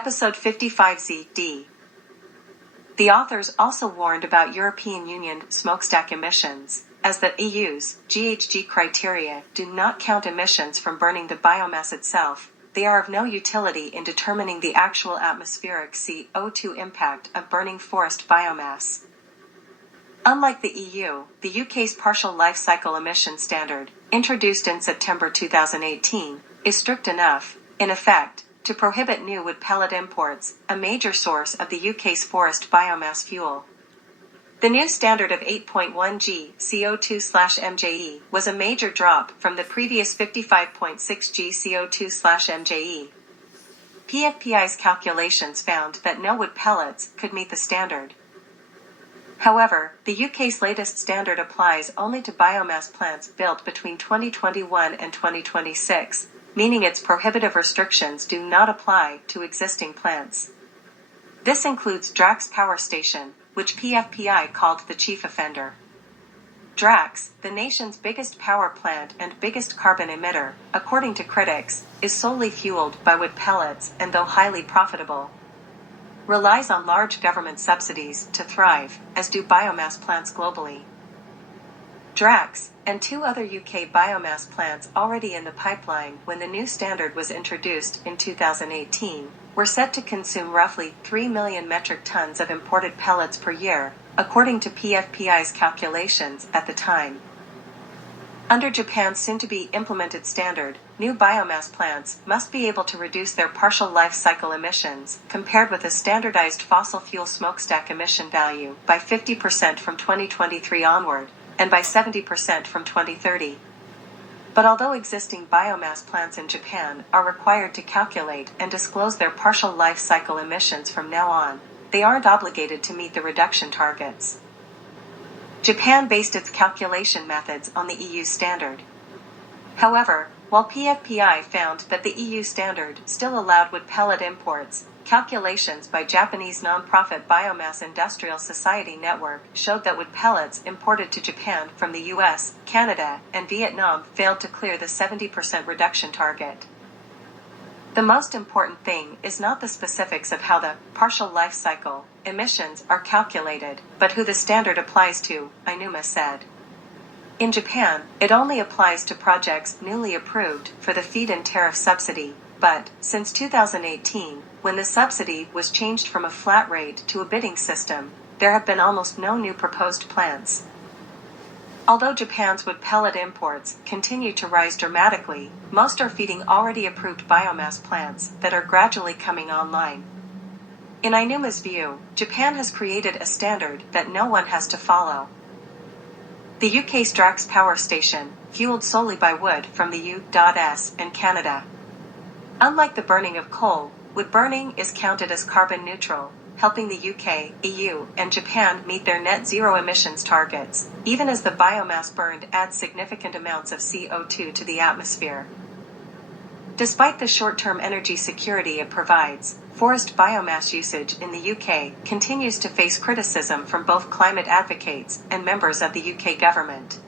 Episode 55Z-D. The authors also warned about European Union smokestack emissions, as the EU's GHG criteria do not count emissions from burning the biomass itself. They are of no utility in determining the actual atmospheric CO2 impact of burning forest biomass. Unlike the EU, the UK's partial life cycle emission standard, introduced in September 2018, is strict enough, in effect, to prohibit new wood pellet imports, a major source of the UK's forest biomass fuel. The new standard of 8.1 g CO2/MJE was a major drop from the previous 55.6 g CO2/MJE. PFPI's calculations found that no wood pellets could meet the standard. However, the UK's latest standard applies only to biomass plants built between 2021 and 2026, meaning its prohibitive restrictions do not apply to existing plants. This includes Drax Power Station, which PFPI called the chief offender. Drax, the nation's biggest power plant and biggest carbon emitter, according to critics, is solely fueled by wood pellets and, though highly profitable, relies on large government subsidies to thrive, as do biomass plants globally. Drax, and two other UK biomass plants already in the pipeline when the new standard was introduced in 2018, were set to consume roughly 3 million metric tons of imported pellets per year, according to PFPI's calculations at the time. Under Japan's soon-to-be implemented standard, new biomass plants must be able to reduce their partial life cycle emissions, compared with a standardized fossil fuel smokestack emission value, by 50% from 2023 onward, and by 70% from 2030. But although existing biomass plants in Japan are required to calculate and disclose their partial life cycle emissions from now on, they aren't obligated to meet the reduction targets. Japan based its calculation methods on the EU standard. However, while PFPI found that the EU standard still allowed wood pellet imports, calculations by Japanese non-profit Biomass Industrial Society Network showed that wood pellets imported to Japan from the US, Canada, and Vietnam failed to clear the 70% reduction target. The most important thing is not the specifics of how the partial life cycle emissions are calculated, but who the standard applies to, Ainuma said. In Japan, it only applies to projects newly approved for the feed-in tariff subsidy, but, since 2018, when the subsidy was changed from a flat rate to a bidding system, there have been almost no new proposed plants. Although Japan's wood pellet imports continue to rise dramatically, most are feeding already approved biomass plants that are gradually coming online. In Ainuma's view, Japan has created a standard that no one has to follow. The UK's Drax Power Station, fueled solely by wood from the U.S. and Canada. Unlike the burning of coal, wood burning is counted as carbon neutral, helping the UK, EU, and Japan meet their net zero emissions targets, even as the biomass burned adds significant amounts of CO2 to the atmosphere. Despite the short-term energy security it provides, forest biomass usage in the UK continues to face criticism from both climate advocates and members of the UK government.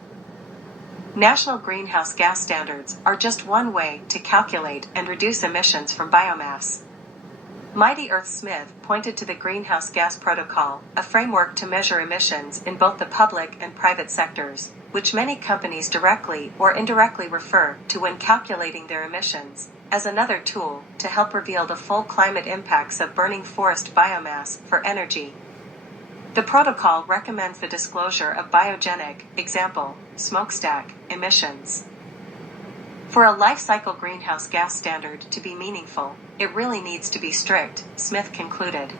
National greenhouse gas standards are just one way to calculate and reduce emissions from biomass. Mighty Earth Smith pointed to the Greenhouse Gas Protocol, a framework to measure emissions in both the public and private sectors, which many companies directly or indirectly refer to when calculating their emissions, as another tool to help reveal the full climate impacts of burning forest biomass for energy. The protocol recommends the disclosure of biogenic, example, smokestack, emissions. For a life cycle greenhouse gas standard to be meaningful, it really needs to be strict, Smith concluded.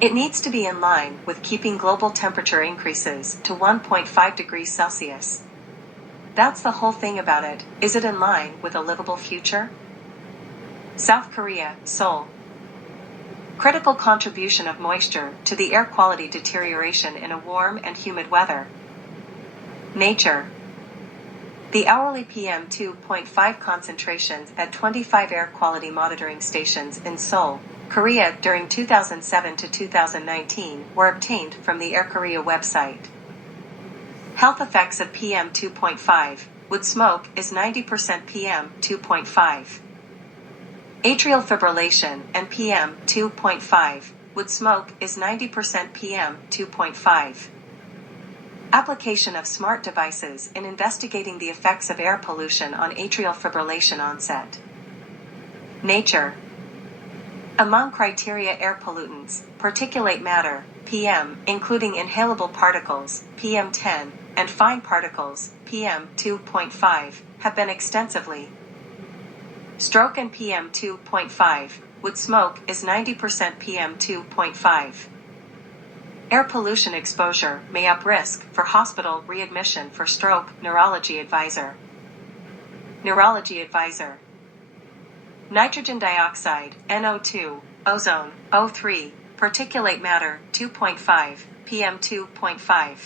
It needs to be in line with keeping global temperature increases to 1.5 degrees Celsius. That's the whole thing about it. Is it in line with a livable future? South Korea, Seoul. Critical contribution of moisture to the air quality deterioration in a warm and humid weather. Nature. The hourly PM2.5 concentrations at 25 air quality monitoring stations in Seoul, Korea during 2007 to 2019 were obtained from the Air Korea website. Health effects of PM2.5. Wood smoke is 90% PM2.5. Atrial fibrillation and PM2.5 with smoke is 90% PM2.5. Application of smart devices in investigating the effects of air pollution on atrial fibrillation onset. Nature. Among criteria air pollutants, particulate matter, PM, including inhalable particles, PM10, and fine particles, PM2.5, have been extensively. Stroke and PM2.5, with smoke is 90% PM2.5. Air pollution exposure may up risk for hospital readmission for stroke. Neurology advisor. Neurology advisor. Nitrogen dioxide, NO2, ozone, O3, particulate matter, 2.5, PM2.5.